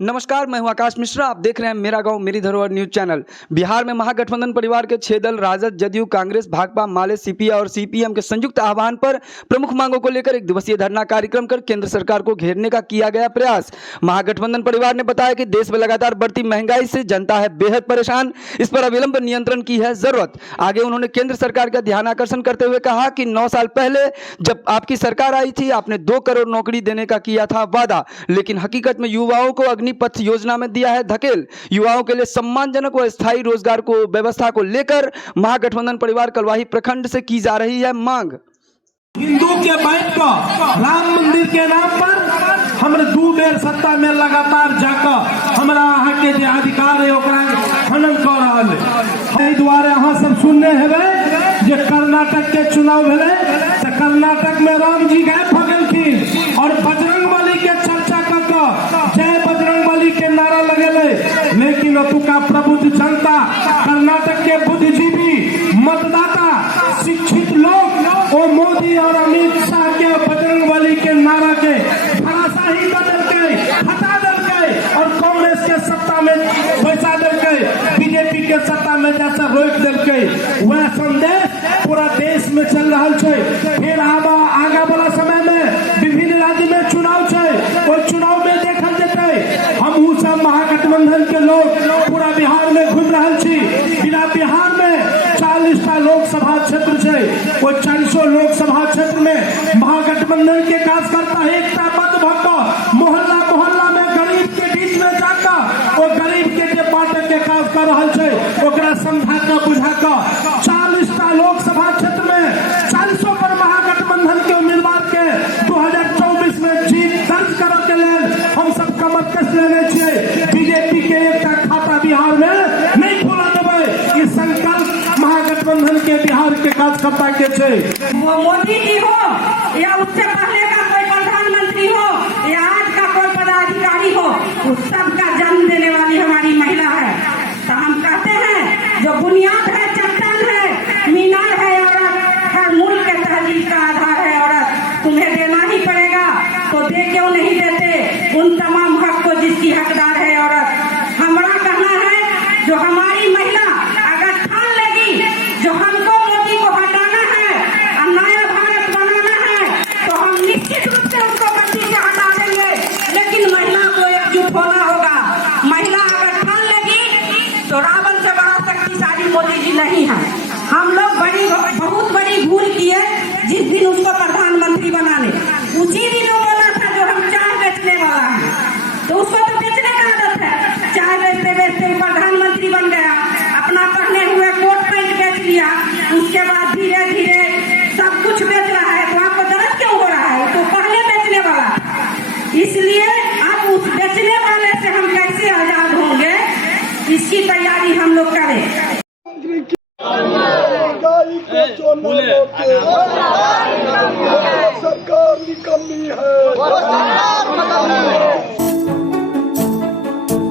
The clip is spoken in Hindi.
नमस्कार, मैं हूं आकाश मिश्रा। आप देख रहे हैं मेरा गांव मेरी धरोहर न्यूज चैनल। बिहार में महागठबंधन परिवार के 6 दल राजद, जदयू, कांग्रेस, भाकपा, माले, सीपीआई और सीपीएम के संयुक्त आह्वान पर प्रमुख मांगों को लेकर एक दिवसीय धरना कार्यक्रम कर केंद्र सरकार को घेरने का किया गया प्रयास। महागठबंधन परिवार ने बताया कि देश में लगातार बढ़ती महंगाई से जनता है बेहद परेशान, इस पर अविलंब नियंत्रण की है जरूरत। आगे उन्होंने केंद्र सरकार का ध्यान आकर्षण करते हुए कहा कि 9 साल पहले जब आपकी सरकार आई थी, आपने 2 करोड़ नौकरी देने का किया था वादा, लेकिन हकीकत में युवाओं को अग्निपथ योजना में दिया है धकेल। युवाओं के लिए सम्मानजनक व स्थायी रोजगार को व्यवस्था को लेकर महागठबंधन परिवार कलवाही प्रखंड से की जा रही है मांग। हिंदू के बैंक को राम मंदिर के नाम पर हमरे 2 बेर सत्ता में लगातार जाकर हमरा अहाँ के जे अधिकार है ओकरा खनन कर रहल है। द्वारे अहाँ सब सुनने हेबै जे कर्नाटक के चुनाव भेलै तो कर्नाटक में राम जी गए भगलखिन और बजरंगबली के चर्चा कर जय बजरंगबली के नारा लगेले, लेकिन ओतुका प्रबुद्ध जनता, कर्नाटक के बुद्धिजीवी, मतदाता, शिक्षित लोग वो मोदी और अमित शाह के बजरंगबली के नारा के धराशाही कर देलकै, हटा देलकै और कांग्रेस के सत्ता में बैसा देलकै, बीजेपी के सत्ता में जैसा रोक देलकै। वह संदेश पूरा देश में चल रहा है। फिर आगा वाला समय में विभिन्न राज्य में चुनाव है, वो चुनाव में देखल जेतै। हम सब महागठबंधन के लोग पूरा बिहार में घूम रहा छी। बिना बिहार में 40टा लोकसभा क्षेत्र है, वो 400 लोकसभा क्षेत्र में महागठबंधन के कार्यकर्ता एकता बद्ध भक्का मोहल्ला मोहल्ला में गरीब के बीच में जाकर वो गरीब के जे बाटे के काज कर रहा है ओकरा समझा कर बुझा कर 40टा लोकसभा क्षेत्र में 400 पर महागठबंधन के उम्मीदवार के 2024 में जीत दर्ज करे के लिए हम सब कमर कस लेने छियै। बीजेपी के एक खाता बिहार में नहीं खोला देबै। ये संकल्प महागठबंधन के बिहार के कार्यकर्ता के छे। मोदी जी हो या उससे पहले का कोई प्रधानमंत्री हो या आज का कोई पदाधिकारी हो, उस सबका जन्म देने वाली हमारी महिला है। तो हम कहते हैं जो बुनियाद है, चट्टान है, मीनार है औरत, हर मुल्क के तहजीब का आधार है औरत। तुम्हें देना ही पड़ेगा, तो दे क्यों नहीं देते उन तमाम हक को जिसकी हकदार है औरत। हमारा कहना है जो हमारी महिला अगर ठान लेगी जो हमको मोदी को हटाना है और नया भारत बनाना है, तो हम निश्चित रूप से उसको गद्दी से हटा देंगे। लेकिन महिला को एकजुट होना होगा। महिला अगर ठान लेगी तो रावण से बड़ा शक्तिशाली मोदी जी नहीं है। हम लोग बहुत बड़ी भूल किए जिस दिन उसको प्रधानमंत्री बनाने। उसी दिन वो बोला था जो हम चाय बेचने वाला है, तो उसको तो बेचने का आदत है। चाय बेचते बेचते प्रधानमंत्री बन गया, अपना पहने हुए कोट पैंट बेच लिया, उसके बाद धीरे धीरे सब कुछ बेच रहा है। तो आपको दर्द क्यों हो रहा है? तो पहले बेचने वाला, इसलिए अब उस बेचने वाले से हम कैसे आजाद होंगे, इसकी तैयारी हम लोग करें।